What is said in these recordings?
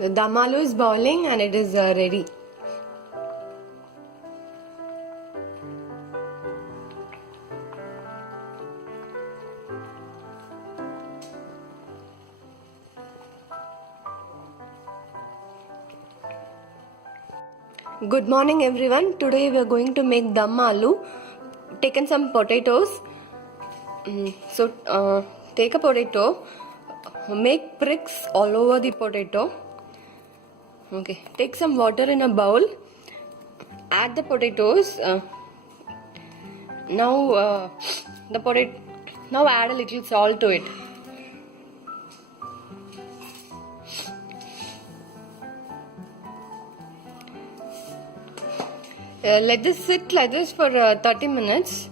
The dum aloo is boiling and it is ready. Good morning everyone. Today we are going to make dum aloo. Taken some potatoes. Take a potato. Make pricks all over the potato. Okay. Take some water in a bowl. Add the potatoes. Now add a little salt to it. Let this sit like this for 30 minutes.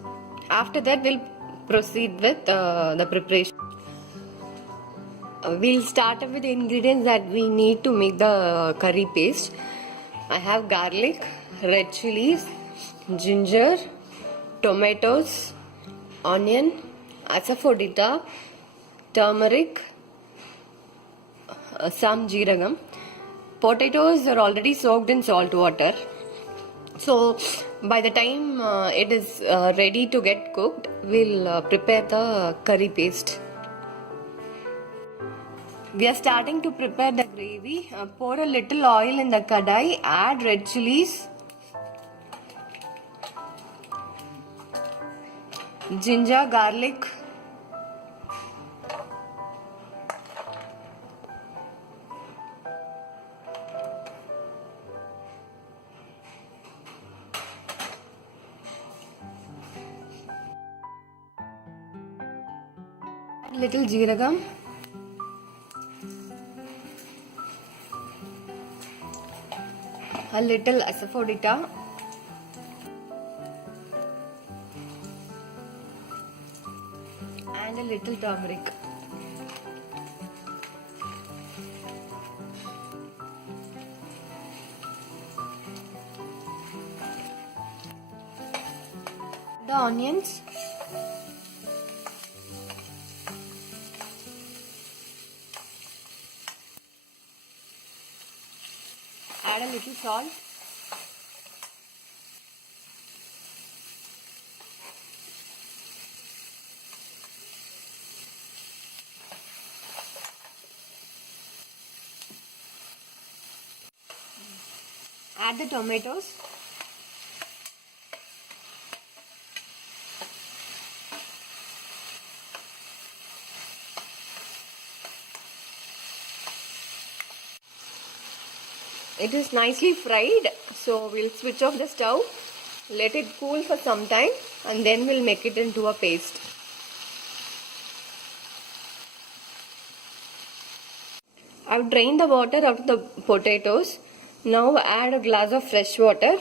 After that, we'll proceed with the preparation. We'll start with the ingredients that we need to make the curry paste. I have garlic, red chillies, ginger, tomatoes, onion, Asafoetida, turmeric, some jeeragam. Potatoes are already soaked in salt water. So by the time it is ready to get cooked, we'll prepare the curry paste. We are starting to prepare the gravy. Pour a little oil in the kadai, add red chillies, ginger, garlic, little jeeragam, a little Asafoetida, and a little turmeric. The onions, add a little salt, add the tomatoes, it is nicely fried, so we'll switch off the stove, let it cool for some time, and then we'll make it into a paste. I've drained the water out of the potatoes. Now add a glass of fresh water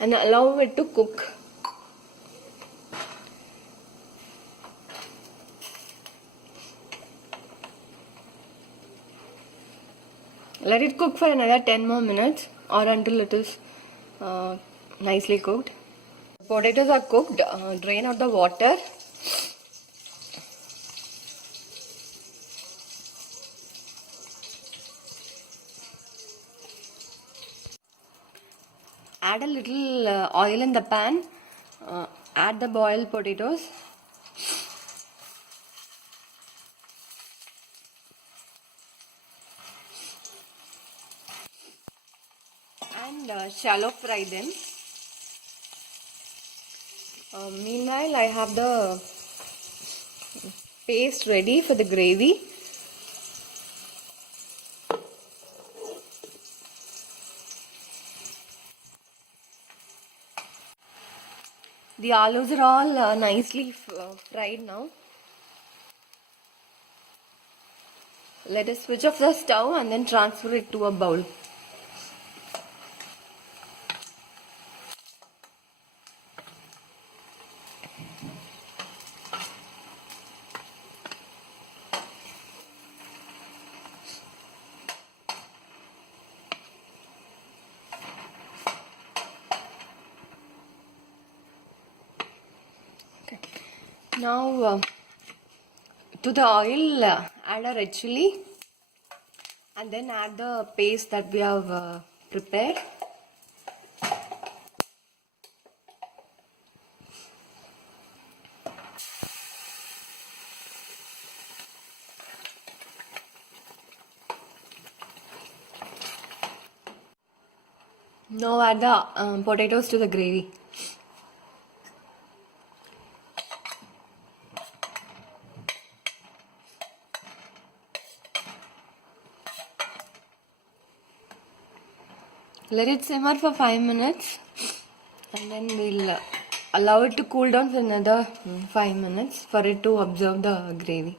and allow it to cook. Let it cook for another 10 more minutes or until it is nicely cooked. The potatoes are cooked. Drain out the water. Add a little oil in the pan. Add the boiled potatoes. And shallow fry them. Meanwhile, I have the paste ready for the gravy. The aloos are all nicely fried now. Let us switch off the stove and then transfer it to a bowl. Now To the oil, add a red chilli and then add the paste that we have prepared. Now add the potatoes to the gravy. Let it simmer for 5 minutes and then we'll allow it to cool down for another 5 minutes for it to absorb the gravy.